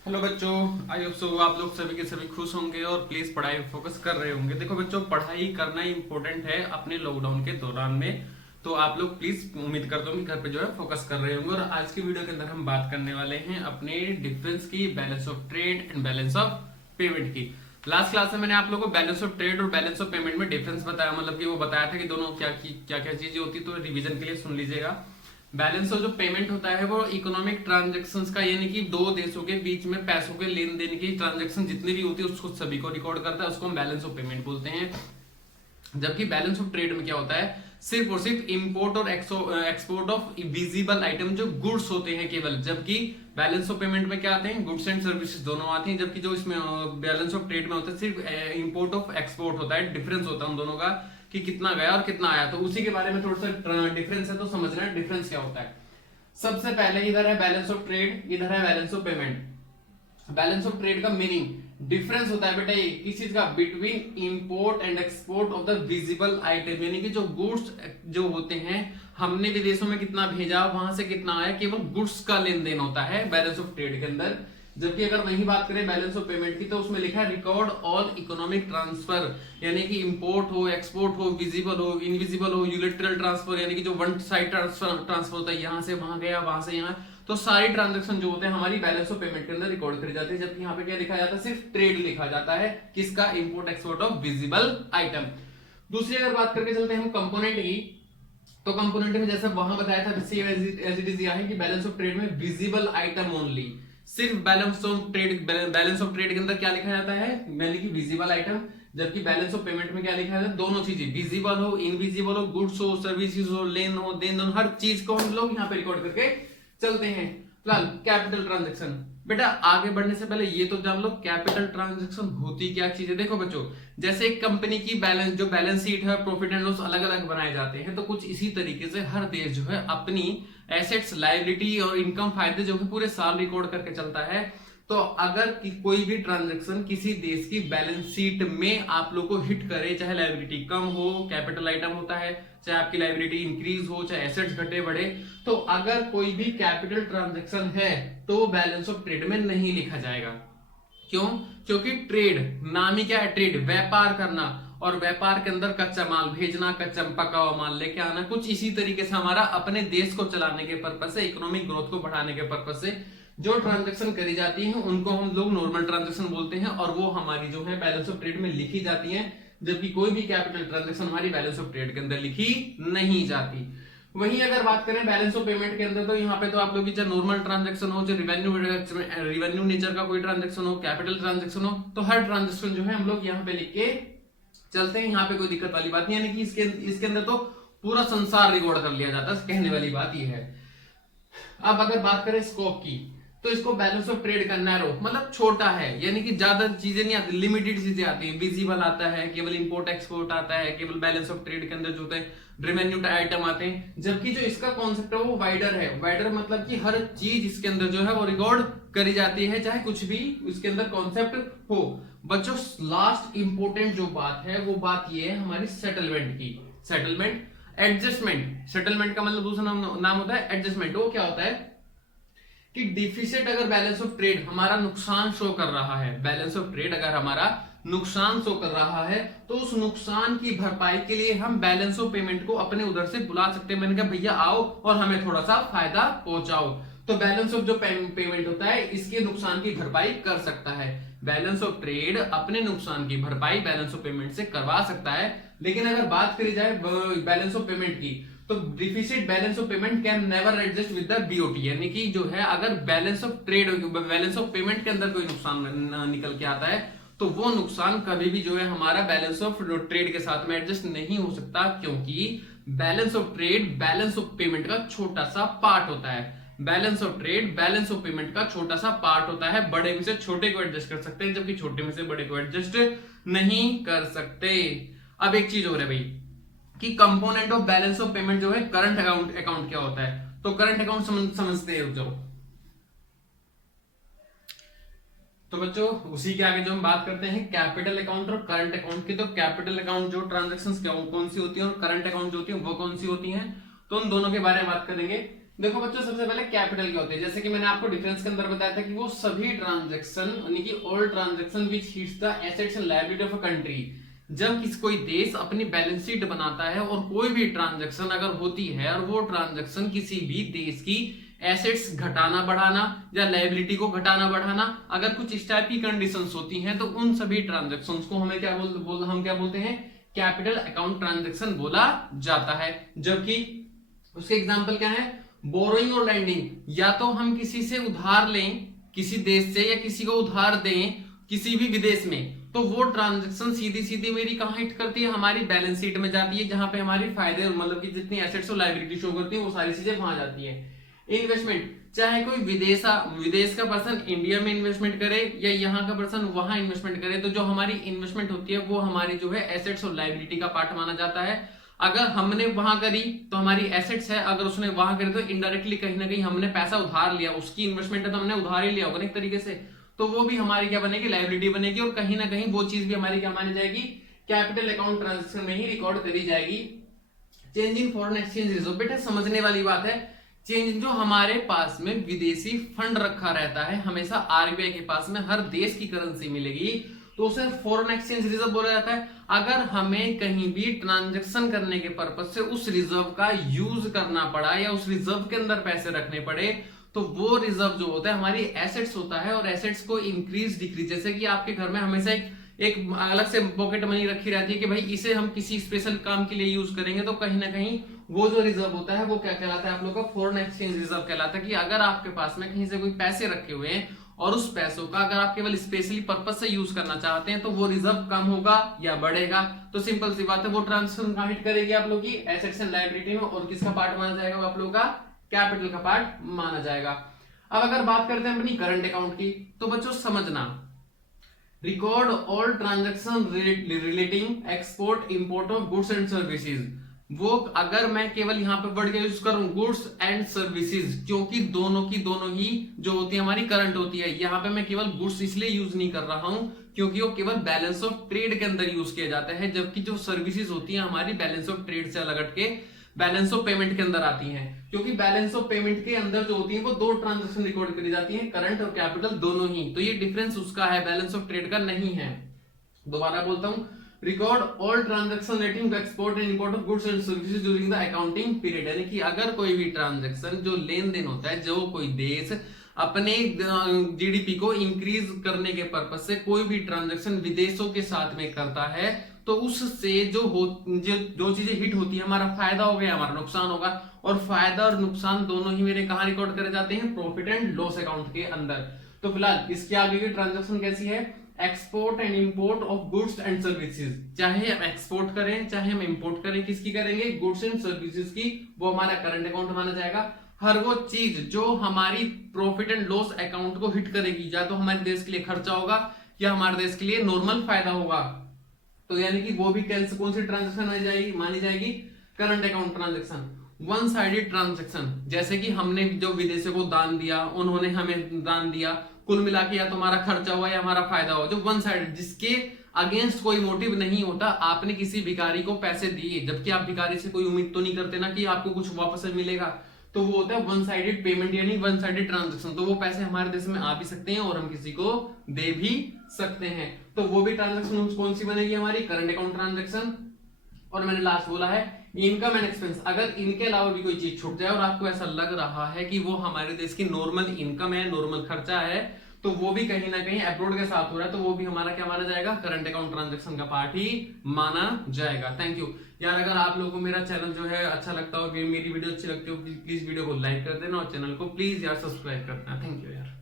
Hello बच्चों। I hope so आप लोग सभी के सभी खुश होंगे और प्लीज पढ़ाई में फोकस कर रहे होंगे। देखो बच्चों, पढ़ाई करना इंपॉर्टेंट है अपने लॉकडाउन के दौरान में। तो आप लोग प्लीज, उम्मीद करता हूँ कि घर पे जो है फोकस कर रहे होंगे। और आज की वीडियो के अंदर हम बात करने वाले हैं अपने डिफरेंस की, balance of trade and balance of payment की। लास्ट क्लास में मैंने आप लोगों को बैलेंस ऑफ ट्रेड और बैलेंस ऑफ पेमेंट में डिफरेंस बताया, मतलब कि वो बताया था कि दोनों क्या क्या चीजें होती। तो रिवीजन के लिए सुन लीजिएगा। बैलेंस ऑफ जो पेमेंट होता है वो इकोनॉमिक ट्रांजेक्शन्स का, यानी कि दो देशों के बीच में पैसों के लेन देन की ट्रांजेक्शन जितनी भी होती है उसको सभी को रिकॉर्ड करता है, उसको हम बैलेंस ऑफ पेमेंट बोलते हैं। जबकि बैलेंस ऑफ ट्रेड में क्या होता है, सिर्फ और सिर्फ इंपोर्ट और एक्सपोर्ट ऑफ विजिबल आइटम जो गुड्स होते हैं केवल। जबकि बैलेंस ऑफ पेमेंट में क्या आते हैं, गुड्स एंड सर्विसेज दोनों आती हैं। जबकि जो इसमें बैलेंस ऑफ ट्रेड में होता है सिर्फ इंपोर्ट ऑफ एक्सपोर्ट होता है। डिफरेंस होता है उन दोनों का कि कितना गया और कितना आया। तो उसी के बारे में थोड़ा सा डिफरेंस है, तो समझना है डिफरेंस क्या होता है। सबसे पहले इधर है बैलेंस ऑफ ट्रेड, इधर है balance of payment. Balance of trade का मीनिंग डिफरेंस होता है बेटा ये किस चीज का, between import and export of the visible item, यानी कि जो गुड्स जो होते हैं हमने विदेशों में कितना भेजा, वहां से कितना आया, केवल गुड्स का लेन देन होता है बैलेंस ऑफ ट्रेड के अंदर। जबकि अगर वही बात करें बैलेंस ऑफ पेमेंट की, तो उसमें लिखा है रिकॉर्ड ऑल इकोनॉमिक ट्रांसफर, यानी कि इंपोर्ट हो, एक्सपोर्ट हो, विजिबल हो, इनविजिबल हो, यूलेटरल ट्रांसफर, यानी कि जो वन साइड ट्रांसफर होता है, यहां से वहां गया, वहां से यहाँ, तो सारी ट्रांजेक्शन जो होते हैं हमारी बैलेंस ऑफ पेमेंट के अंदर रिकॉर्ड करी जाती है। जबकि यहाँ पे क्या लिखा जाता है, सिर्फ ट्रेड लिखा जाता है, किसका, import export of visible item. दूसरी अगर बात करके चलते हैं हम कंपोनेंट की, तो कंपोनेंट में जैसे वहां बताया था एज इट इज है कि बैलेंस ऑफ ट्रेड में विजिबल आइटम ओनली, सिर्फ बैलेंस ऑफ ट्रेड के अंदर क्या लिखा जाता है, यानी कि विजिबल आइटम। जबकि बैलेंस ऑफ पेमेंट में क्या लिखा जाता है, दोनों चीजें, विजिबल हो, इनविजिबल हो, गुड्स हो, सर्विसेज हो, लेन हो, देन हर चीज को हम लोग यहाँ पे रिकॉर्ड करके चलते हैं। फिलहाल कैपिटल ट्रांजेक्शन, बेटा आगे बढ़ने से पहले ये तो जान लो कैपिटल ट्रांजेक्शन होती क्या चीज है। देखो बच्चों, जैसे एक कंपनी की बैलेंस शीट है, प्रॉफिट एंड लॉस अलग अलग बनाए जाते हैं, तो कुछ इसी तरीके से हर देश जो है अपनी एसेट्स, लायबिलिटी और इनकम, फायदे जो है पूरे साल रिकॉर्ड करके चलता है। तो अगर कोई भी ट्रांजेक्शन किसी देश की बैलेंस शीट में आप लोग को हिट करे, चाहे लायबिलिटी कम हो, कैपिटल आइटम होता है, चाहे आपकी लायबिलिटी इंक्रीज हो, चाहे एसेट्स घटे बढ़े, तो अगर कोई भी कैपिटल ट्रांजेक्शन है तो वो बैलेंस ऑफ ट्रेड में नहीं लिखा जाएगा। क्यों? क्योंकि ट्रेड नाम ही क्या है, ट्रेड, व्यापार करना, और व्यापार के अंदर कच्चा माल भेजना, कच्चा पका हुआ माल लेके आना, कुछ इसी तरीके से हमारा अपने देश को चलाने के पर्पज से, इकोनॉमिक ग्रोथ को बढ़ाने के पर्पज से जो ट्रांजेक्शन करी जाती है उनको हम लोग नॉर्मल ट्रांजेक्शन बोलते हैं, और वो हमारी जो है बैलेंस ऑफ ट्रेड में लिखी जाती है। जबकि कोई भी कैपिटल ट्रांजेक्शन हमारी बैलेंस ऑफ ट्रेड के अंदर लिखी नहीं जाती। वहीं अगर बात करें बैलेंस ऑफ पेमेंट के अंदर, तो यहाँ पे तो आप लोग की चाहे नॉर्मल ट्रांजेक्शन हो, चाहे रिवेन्यू नेचर का कोई ट्रांजेक्शन हो, कैपिटल ट्रांजेक्शन हो, तो हर ट्रांजेक्शन जो है हम लोग यहाँ पे लिख के चलते हैं। यहाँ पे कोई दिक्कत वाली बात नहीं, यानी कि इसके अंदर तो पूरा संसार रिकॉर्ड कर लिया जाता है, कहने वाली बात ये है। अब अगर बात करें स्कोप की, तो इसको बैलेंस ऑफ ट्रेड का नैरो, मतलब छोटा है, यानी कि ज्यादा चीजें नहीं आती, लिमिटेड चीजें आती हैं। विजिबल आता है, केवल इंपोर्ट एक्सपोर्ट आता है, केवल बैलेंस ऑफ ट्रेड के अंदर जो होते हैं रेवेन्यू आइटम आते हैं। जबकि जो इसका कॉन्सेप्ट है वो वाइडर है। वाइडर मतलब कि हर चीज इसके अंदर जो है वो रिकॉर्ड करी जाती है, चाहे कुछ भी इसके अंदर कॉन्सेप्ट हो। बच्चों लास्ट इंपोर्टेंट जो बात है वो बात ये है हमारी सेटलमेंट की। सेटलमेंट, एडजस्टमेंट, सेटलमेंट का मतलब दूसरा नाम होता है एडजस्टमेंट। वो क्या होता है कि डिफिसिट अगर बैलेंस ऑफ ट्रेड हमारा नुकसान शो कर रहा है, बैलेंस ऑफ ट्रेड अगर हमारा नुकसान शो कर रहा है, तो उस नुकसान की भरपाई के लिए हम बैलेंस ऑफ पेमेंट को अपने उधर से बुला सकते हैं। मैंने कहा भैया आओ और हमें थोड़ा सा फायदा पहुंचाओ, तो बैलेंस ऑफ जो पेमेंट होता है इसके नुकसान की भरपाई कर सकता है। बैलेंस ऑफ ट्रेड अपने नुकसान की भरपाई बैलेंस ऑफ पेमेंट से करवा सकता है। लेकिन अगर बात करी जाए बैलेंस ऑफ पेमेंट की, तो deficit balance of payment can never adjust with the BOT, यानी कि जो है अगर balance of trade, balance of payment के अंदर कोई नुकसान निकल के आता है, तो वो नुकसान कभी भी जो है हमारा बैलेंस ऑफ ट्रेड के साथ में एडजस्ट नहीं हो सकता, क्योंकि balance of trade balance of payment का छोटा सा पार्ट होता है। Balance of trade balance of payment का छोटा सा पार्ट होता है। बड़े में से छोटे को एडजस्ट कर सकते हैं, जबकि छोटे में से बड़े को एडजस्ट नहीं कर सकते। अब एक चीज और है भाई कि component of balance of payment जो है करंट अकाउंट क्या होता है, तो करंट अकाउंट समझते हैं जो। तो बच्चों उसी के आगे जो हम बात करते हैं कैपिटल अकाउंट और करंट अकाउंट की, तो कैपिटल अकाउंट जो ट्रांजेक्शन्स कौन सी होती है और करंट अकाउंट जो होती है वो कौन सी होती हैं, तो उन दोनों के बारे में बात करेंगे। देखो बच्चों, सबसे पहले कैपिटल क्या होते हैं, जैसे कि मैंने आपको डिफरेंस के अंदर बताया था कि वो सभी ट्रांजैक्शन यानी कि all transaction which hits the assets and liability of a country. जब कोई देश अपनी बैलेंस शीट बनाता है और कोई भी ट्रांजैक्शन अगर होती है और वो ट्रांजैक्शन किसी भी देश की एसेट्स घटाना बढ़ाना या लायबिलिटी को घटाना बढ़ाना, अगर कुछ इस टाइप की कंडीशंस होती हैं तो उन सभी ट्रांजैक्शंस को हमें क्या हम क्या बोलते हैं, कैपिटल अकाउंट ट्रांजैक्शन बोला जाता है। जबकि उसके एग्जांपल क्या है, बोरोइंग और लैंडिंग, या तो हम किसी से उधार लें किसी देश से या किसी को उधार दें किसी भी विदेश में, तो वो ट्रांजैक्शन सीधी सीधी मेरी कहां हिट करती है, हमारी बैलेंस शीट में जाती है, जहां पे हमारी फायदे मतलब कि जितनी एसेट्स और लायबिलिटी शो करती है वो सारी चीजें वहां जाती है। इन्वेस्टमेंट, चाहे कोई विदेश का पर्सन इंडिया में इन्वेस्टमेंट करे या यहाँ का पर्सन वहां इन्वेस्टमेंट करे, तो जो हमारी इन्वेस्टमेंट होती है वो हमारी जो है एसेट्स और लायबिलिटी का पार्ट माना जाता है। अगर हमने वहां करी तो हमारी एसेट्स है, अगर उसने वहां करी तो इनडायरेक्टली कहीं ना कहीं हमने पैसा उधार लिया, उसकी इन्वेस्टमेंट है तो हमने उधार ही लिया होगा एक तरीके से, तो वो भी हमारी क्या बनेगी, लायबिलिटी बनेगी, और कहीं ना कहीं वो चीज भी हमारी क्या मानी जाएगी, कैपिटल अकाउंट ट्रांजैक्शन में ही रिकॉर्ड करी जाएगी। Change in foreign exchange reserve, बेटा समझने वाली बात है, चेंज जो हमारे पास में विदेशी फंड रखा रहता है हमेशा आरबीआई के पास में हर देश की करेंसी मिलेगी, तो उसे फॉरेन एक्सचेंज रिजर्व बोला जाता है। अगर हमें कहीं भी ट्रांजैक्शन करने के पर्पज से उस रिजर्व का यूज करना पड़ा या उस रिजर्व के अंदर पैसे रखने पड़े, तो वो रिजर्व जो होता है हमारी एसेट्स होता है, और एसेट्स को इंक्रीज डिक्रीज, जैसे कि आपके घर में हमेशा एक अलग से पॉकेट मनी रखी रहती है कि भाई इसे हम किसी स्पेशल काम के लिए यूज करेंगे, तो कहीं ना कहीं वो जो रिजर्व होता है वो क्या कहलाता है, आप लोगों का फॉरेन एक्सचेंज रिजर्व कहलाता है। कि अगर आपके पास में कहीं से कोई पैसे रखे हुए हैं और उस पैसों का अगर आप केवल स्पेशली पर्पज से यूज करना चाहते हैं तो वो रिजर्व कम होगा या बढ़ेगा, तो सिंपल सी बात है वो ट्रांसफर कहां हिट करेगी आप लोग की एसेट्स एंड लायबिलिटी में, और किसका पार्ट माना जाएगा, आप लोगों का कैपिटल का पार्ट माना जाएगा। अब अगर बात करते हैं अपनी करंट अकाउंट की, तो बच्चों समझना, record all transaction relating export import of goods and services. वो अगर मैं केवल यहाँ पे वर्ड का यूज करूं गुड्स एंड सर्विसेज, क्योंकि दोनों की दोनों ही जो होती है हमारी करंट होती है, यहाँ पे मैं केवल गुड्स इसलिए यूज नहीं कर रहा हूं क्योंकि वो केवल बैलेंस ऑफ ट्रेड के अंदर यूज किया जाता है, जबकि जो सर्विसेज होती है हमारी बैलेंस ऑफ ट्रेड से अलग हटके बैलेंस ऑफ पेमेंट के अंदर आती हैं। क्योंकि बैलेंस ऑफ पेमेंट के अंदर जो होती है वो दो ट्रांजैक्शन रिकॉर्ड करी जाती है, करंट और कैपिटल दोनों ही, तो ये डिफरेंस उसका है, बैलेंस ऑफ ट्रेड का नहीं है। दोबारा बोलता हूं, record all transaction relating to export and import of goods and services during the accounting period, यानी कि अगर कोई भी ट्रांजैक्शन जो लेन देन होता है, जो कोई देश अपने जीडीपी को इंक्रीज करने के पर्पज से कोई भी ट्रांजैक्शन विदेशों के साथ में करता है, तो उससे जो चीजें हिट होती है, हमारा फायदा हो गया हमारा नुकसान होगा, और फायदा और नुकसान दोनों ही मेरे कहां रिकॉर्ड करे जाते हैं, प्रॉफिट एंड लॉस अकाउंट के अंदर। तो फिलहाल इसके आगे की ट्रांजैक्शन कैसी है, export and import of goods and services, चाहे हम एक्सपोर्ट करें चाहे हम इंपोर्ट करें, किसकी करेंगे, गुड्स एंड सर्विसेज की, वो हमारा करंट अकाउंट माना जाएगा। हर वो चीज जो हमारी प्रॉफिट एंड लॉस अकाउंट को हिट करेगी, या तो हमारे देश के लिए खर्चा होगा या हमारे देश के लिए नॉर्मल फायदा होगा, तो यानी कि वो भी कौन सी ट्रांजैक्शन मानी जाएगी, current account transaction. One sided transaction, जैसे कि हमने जो विदेशियों को दान दिया, उन्होंने हमें दान दिया, कुल मिला के या तो हमारा खर्चा हुआ या हमारा फायदा हुआ, जो वन साइडेड, जिसके अगेंस्ट कोई मोटिव नहीं होता, आपने किसी भिखारी को पैसे दिए, जबकि आप भिखारी से कोई उम्मीद तो नहीं करते ना कि आपको कुछ वापस मिलेगा, तो वो होता है वन साइडेड पेमेंट यानी वन साइडेड ट्रांजैक्शन। तो वो पैसे हमारे देश में आ भी सकते हैं और हम किसी को दे भी सकते हैं, तो वो भी ट्रांजैक्शन कौन सी बनेगी, हमारी करंट अकाउंट ट्रांजैक्शन। और मैंने लास्ट बोला है इनकम एंड एक्सपेंस, अगर इनके अलावा भी कोई चीज छूट जाए और आपको ऐसा लग रहा है कि वो हमारे देश की नॉर्मल इनकम है, नॉर्मल खर्चा है, तो वो भी कहीं ना कहीं अब्रॉड के साथ हो रहा है, तो वो भी हमारा क्या माना जाएगा, करंट अकाउंट ट्रांजैक्शन का पार्ट ही माना जाएगा। थैंक यू यार। अगर आप लोगों को मेरा चैनल जो है अच्छा लगता हो, मेरी वीडियो अच्छी लगती हो, प्लीज वीडियो को लाइक कर देना और चैनल को प्लीज यार सब्सक्राइब करना। थैंक यू यार।